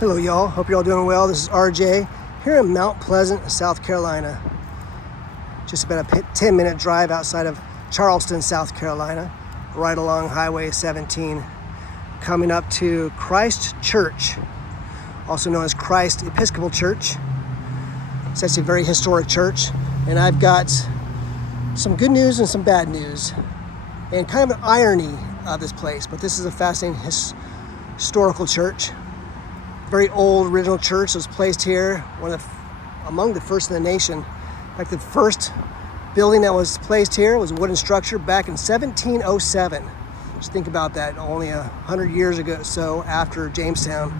Hello y'all, hope you're all doing well. This is RJ here in Mount Pleasant, South Carolina. Just about a 10-minute drive outside of Charleston, South Carolina, right along Highway 17, coming up to Christ Church, also known as Christ Episcopal Church. It's actually a very historic church, and I've got some good news and some bad news, and kind of an irony of this place, but this is a fascinating historical church. Very old original church was placed here, among the first in the nation. In fact, the first building that was placed here was a wooden structure back in 1707. Just think about that, only 100 years ago so after Jamestown.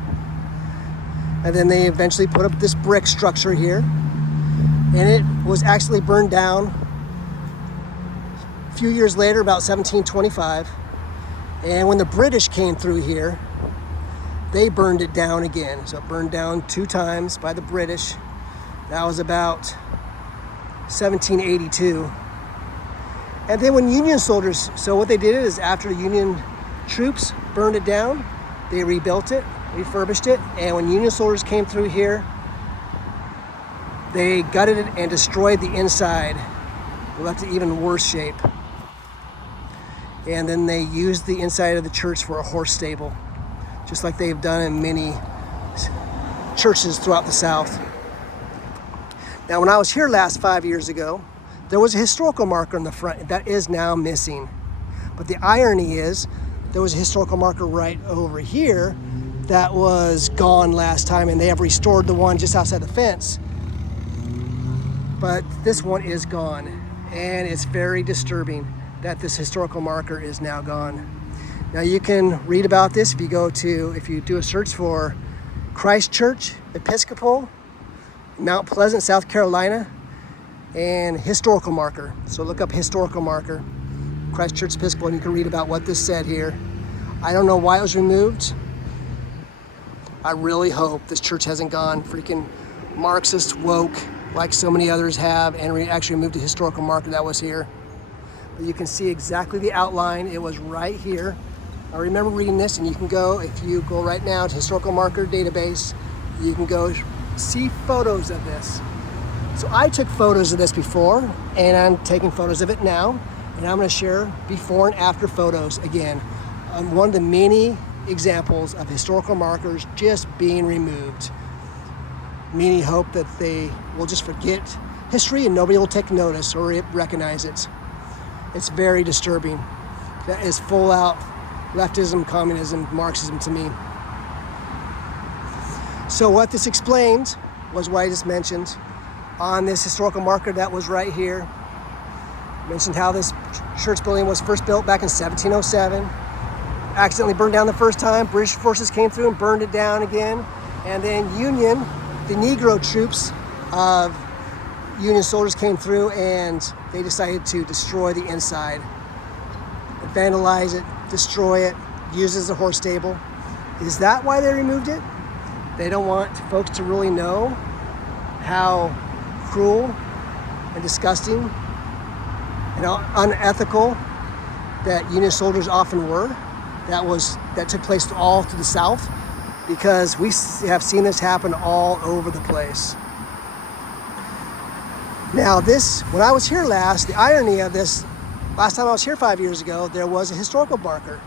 And then they eventually put up this brick structure here, and it was actually burned down a few years later, about 1725. And when the British came through here, they burned it down again. So it burned down 2 times by the British. That was about 1782. And then when Union soldiers, so what they did is after the Union troops burned it down, they rebuilt it, refurbished it, and when Union soldiers came through here, they gutted it and destroyed the inside. They left it even worse shape. And then they used the inside of the church for a horse stable, just like they've done in many churches throughout the South. Now, when I was here last 5 years ago, there was a historical marker in the front that is now missing. But the irony is, there was a historical marker right over here that was gone last time, and they have restored the one just outside the fence. But this one is gone, and it's very disturbing that this historical marker is now gone. Now you can read about this if you do a search for Christ Church Episcopal, Mount Pleasant, South Carolina, and historical marker. So look up historical marker, Christ Church Episcopal, and you can read about what this said here. I don't know why it was removed. I really hope this church hasn't gone freaking Marxist woke like so many others have and actually removed the historical marker that was here. But you can see exactly the outline. It was right here. I remember reading this, and you can go, if you go right now to historical marker database, you can go see photos of this. So I took photos of this before, and I'm taking photos of it now, and I'm going to share before and after photos again on one of the many examples of historical markers just being removed. Many hope that they will just forget history and nobody will take notice or recognize it. It's very disturbing. That is full out leftism, communism, Marxism to me. So what this explained was what I just mentioned on this historical marker that was right here. I mentioned how this church building was first built back in 1707. Accidentally burned down the first time. British forces came through and burned it down again. And then the Negro Troops of Union soldiers came through and they decided to destroy the inside, vandalize it, destroy it, use it as a horse stable. Is that why they removed it? They don't want folks to really know how cruel and disgusting and unethical that Union soldiers often were. That took place all to the South, because we have seen this happen all over the place. Now when I was here last, the irony of this, last time I was here 5 years ago, there was a historical marker.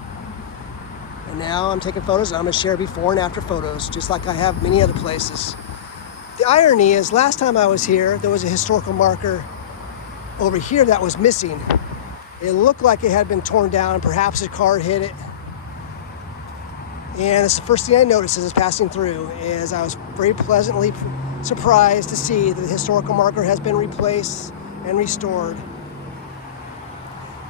And now I'm taking photos, and I'm going to share before and after photos, just like I have many other places. The irony is, last time I was here, there was a historical marker over here that was missing. It looked like it had been torn down, perhaps a car hit it. And it's the first thing I noticed as I was passing through, is I was very pleasantly surprised to see that the historical marker has been replaced and restored.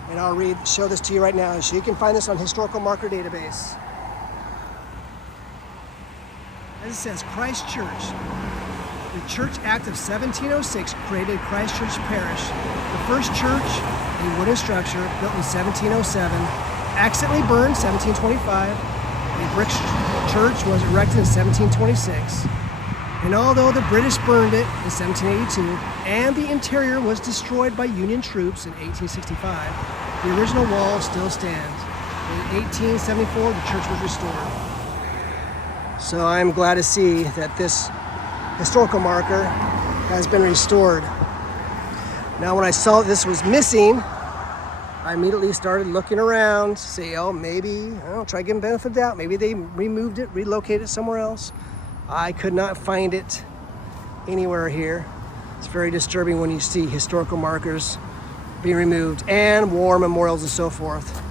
And I'll show this to you right now. So you can find this on historical marker database. As it says, Christ Church. The Church Act of 1706 created Christ Church Parish, the first church, a wooden structure built in 1707, accidentally burned 1725. A brick church was erected in 1726. And although the British burned it in 1782 and the interior was destroyed by Union troops in 1865, the original wall still stands. In 1874, the church was restored. So I'm glad to see that this historical marker has been restored. Now when I saw this was missing, I immediately started looking around to say, oh, maybe, try to give them benefit of the doubt. Maybe they removed it, relocated it somewhere else. I could not find it anywhere here. It's very disturbing when you see historical markers being removed and war memorials and so forth.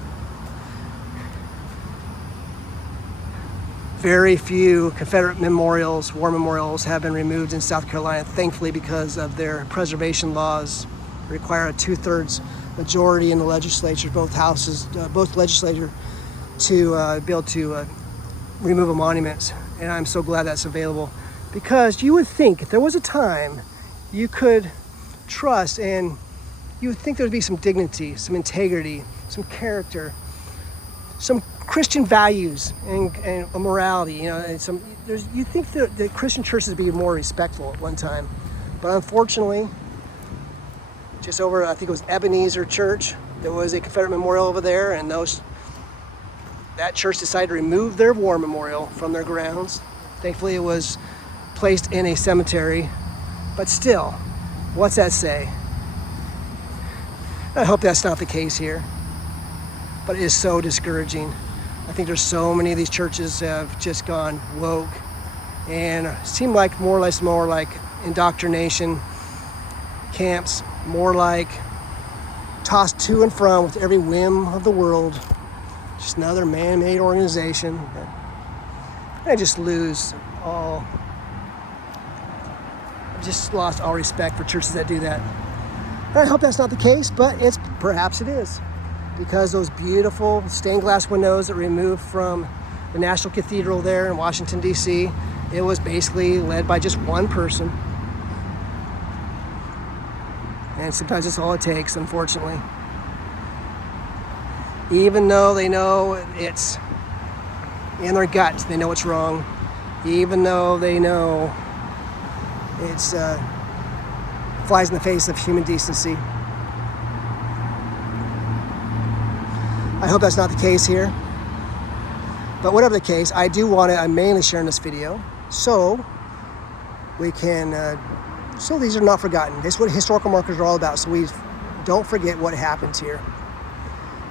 Very few Confederate memorials, war memorials, have been removed in South Carolina, thankfully, because of their preservation laws. They require a 2/3 majority in the legislature, both houses, both legislature, to be able to remove a monument. And I'm so glad that's available, because you would think if there was a time you could trust, and you would think there would be some dignity, some integrity, some character, some Christian values and morality, and you think that the Christian churches would be more respectful at one time. But unfortunately, just over, I think it was Ebenezer Church, there was a Confederate memorial over there, and that church decided to remove their war memorial from their grounds. Thankfully, it was placed in a cemetery, but still, what's that say? I hope that's not the case here, but it is so discouraging. I think there's so many of these churches have just gone woke and seem like more or like indoctrination camps, more like tossed to and from with every whim of the world. Just another man-made organization. I just lost all respect for churches that do that. And I hope that's not the case, but perhaps it is. Because those beautiful stained glass windows that were removed from the National Cathedral there in Washington, D.C., it was basically led by just one person. And sometimes that's all it takes, unfortunately. Even though they know it's in their gut, they know it's wrong. Even though they know it's flies in the face of human decency. I hope that's not the case here. But whatever the case, I'm mainly sharing this video so we can, so these are not forgotten. This is what historical markers are all about, so we don't forget what happens here.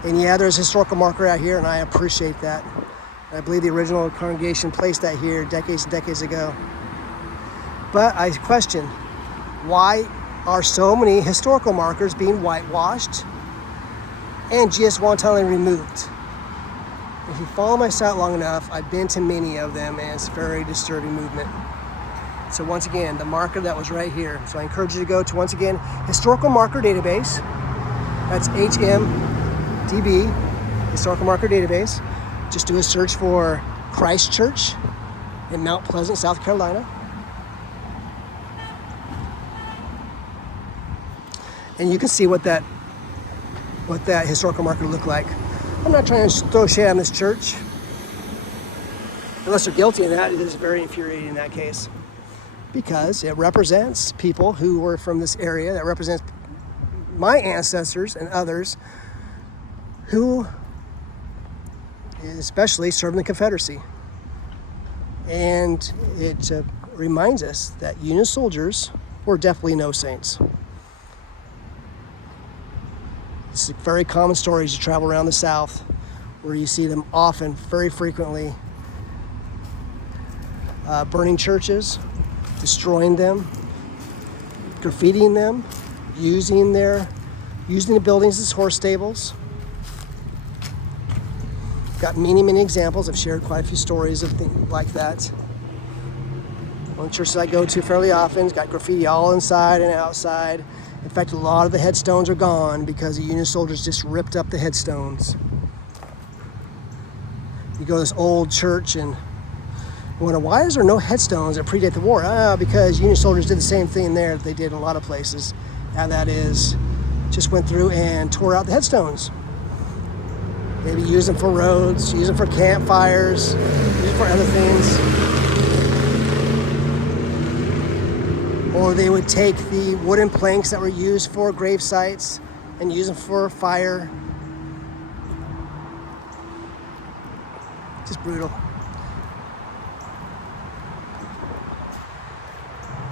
And yeah, there's a historical marker out here, and I appreciate that. I believe the original congregation placed that here decades and decades ago. But I question, why are so many historical markers being whitewashed and just wantonly removed? If you follow my site long enough, I've been to many of them, and it's a very disturbing movement. So once again, the marker that was right here. So I encourage you to go to, once again, Historical Marker Database. That's HMDB, Historical Marker Database. Just do a search for Christ Church in Mount Pleasant, South Carolina. And you can see what that historical marker looked like. I'm not trying to throw shade on this church. Unless they're guilty of that, it is very infuriating in that case. Because it represents people who were from this area, that represents my ancestors and others who especially served in the Confederacy. And it reminds us that Union soldiers were definitely no saints. It's a very common story as you travel around the South, where you see them often, very frequently, burning churches, destroying them, graffitiing them, using the buildings as horse stables. Got many, many examples. I've shared quite a few stories of things like that. One of the churches I go to fairly often has got graffiti all inside and outside. In fact, a lot of the headstones are gone because the Union soldiers just ripped up the headstones. You go to this old church and you wonder, why is there no headstones that predate the war? Because Union soldiers did the same thing there that they did in a lot of places. And that is, just went through and tore out the headstones. Maybe use them for roads, use them for campfires, use them for other things. Or they would take the wooden planks that were used for grave sites and use them for fire. Just brutal.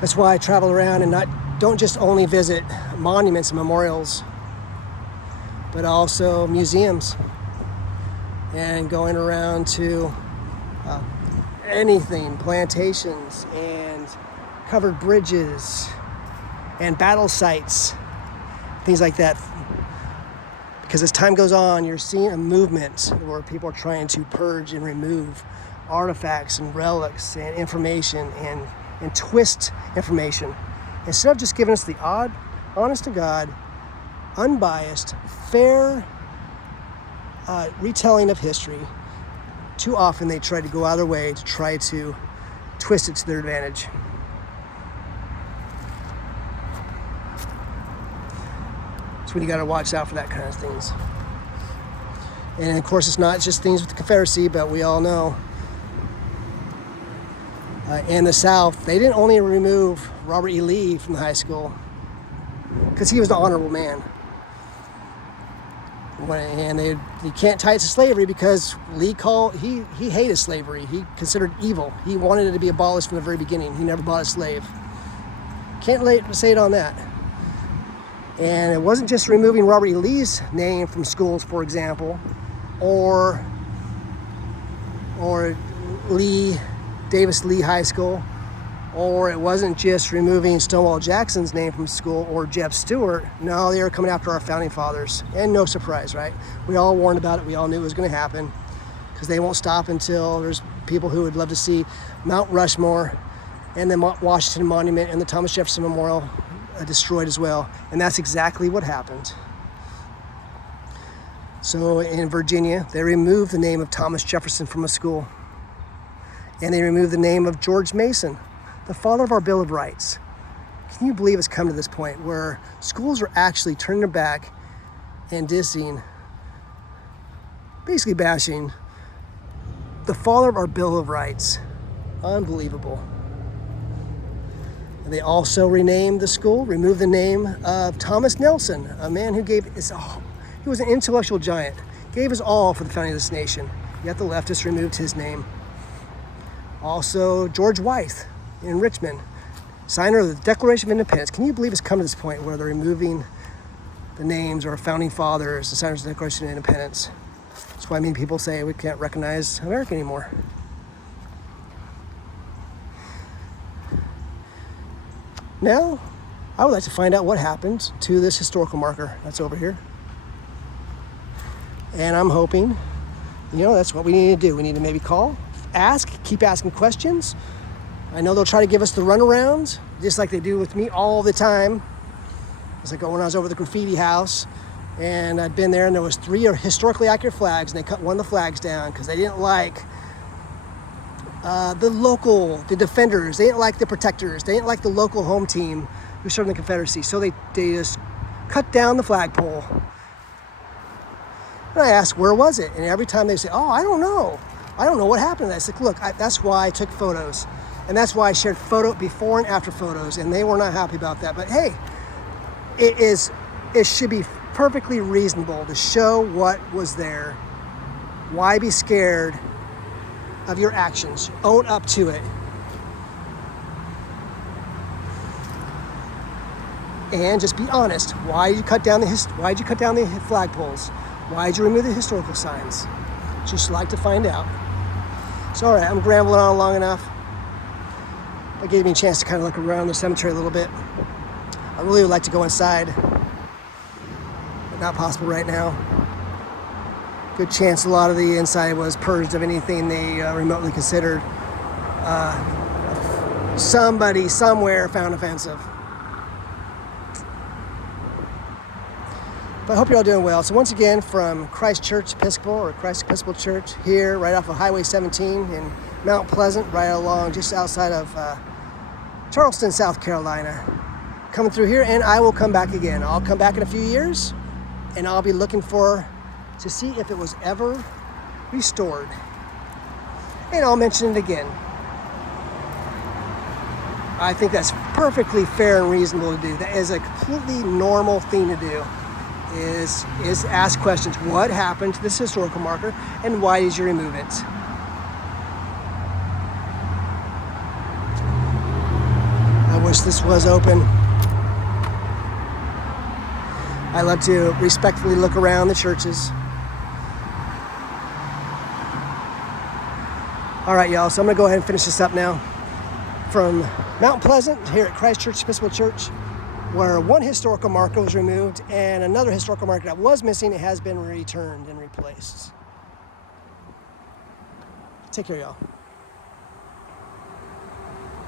That's why I travel around and don't just only visit monuments and memorials, but also museums, and going around to anything, plantations and covered bridges and battle sites, things like that. Because as time goes on, you're seeing a movement where people are trying to purge and remove artifacts and relics and information and twist information. Instead of just giving us the honest to God, unbiased, fair retelling of history, too often they try to go out of their way to try to twist it to their advantage. So when you got to watch out for that kind of things. And of course, it's not just things with the Confederacy, but we all know in the South, they didn't only remove Robert E. Lee from the high school because he was an honorable man. And you can't tie it to slavery because Lee he hated slavery. He considered evil. He wanted it to be abolished from the very beginning. He never bought a slave. Can't say it on that. And it wasn't just removing Robert E. Lee's name from schools, for example, or Davis Lee High School, or it wasn't just removing Stonewall Jackson's name from school or Jeb Stuart. No, they were coming after our founding fathers. And no surprise, right? We all warned about it. We all knew it was going to happen because they won't stop until there's people who would love to see Mount Rushmore and the Washington Monument and the Thomas Jefferson Memorial destroyed as well. And that's exactly what happened. So in Virginia, they removed the name of Thomas Jefferson from a school. And they removed the name of George Mason, the father of our Bill of Rights. Can you believe it's come to this point where schools are actually turning their back and dissing, basically bashing the father of our Bill of Rights? Unbelievable. And they also renamed the school, removed the name of Thomas Nelson, a man who gave his all. He was an intellectual giant, gave his all for the founding of this nation. Yet the leftists removed his name. Also, George Wythe in Richmond, signer of the Declaration of Independence. Can you believe it's come to this point where they're removing the names of our founding fathers, the signers of the Declaration of Independence? That's why many people say we can't recognize America anymore. Now, I would like to find out what happened to this historical marker that's over here. And I'm hoping, that's what we need to do. We need to maybe call, ask, keep asking questions. I know they'll try to give us the runaround, just like they do with me all the time. It's like when I was over at the graffiti house, and I'd been there, and there was 3 historically accurate flags, and they cut one of the flags down because they didn't like the defenders. They didn't like the protectors. They didn't like the local home team who served in the Confederacy. So they just cut down the flagpole. And I asked, where was it? And every time they say, I don't know. I don't know what happened. I said, look, that's why I took photos. And that's why I shared photo before and after photos. And they were not happy about that. But hey, it should be perfectly reasonable to show what was there. Why be scared of your actions? Own up to it. And just be honest. Why did you cut down the flagpoles? Why did you remove the historical signs? Just like to find out. So all right, I'm rambling on long enough. That gave me a chance to kind of look around the cemetery a little bit. I really would like to go inside, but not possible right now. Good chance a lot of the inside was purged of anything they remotely considered somebody somewhere found offensive. But I hope you're all doing well. So once again, from Christ Episcopal Church here, right off of Highway 17 in Mount Pleasant, right along just outside of Charleston, South Carolina. Coming through here, and I will come back again. I'll come back in a few years, and I'll be looking to see if it was ever restored. And I'll mention it again. I think that's perfectly fair and reasonable to do. That is a completely normal thing to do. Is ask questions. What happened to this historical marker, and why did you remove it? I wish this was open. I love to respectfully look around the churches. All right, y'all, so I'm gonna go ahead and finish this up now. From Mount Pleasant here at Christ Episcopal Church, where one historical marker was removed and another historical marker that was missing has been returned and replaced. Take care, y'all.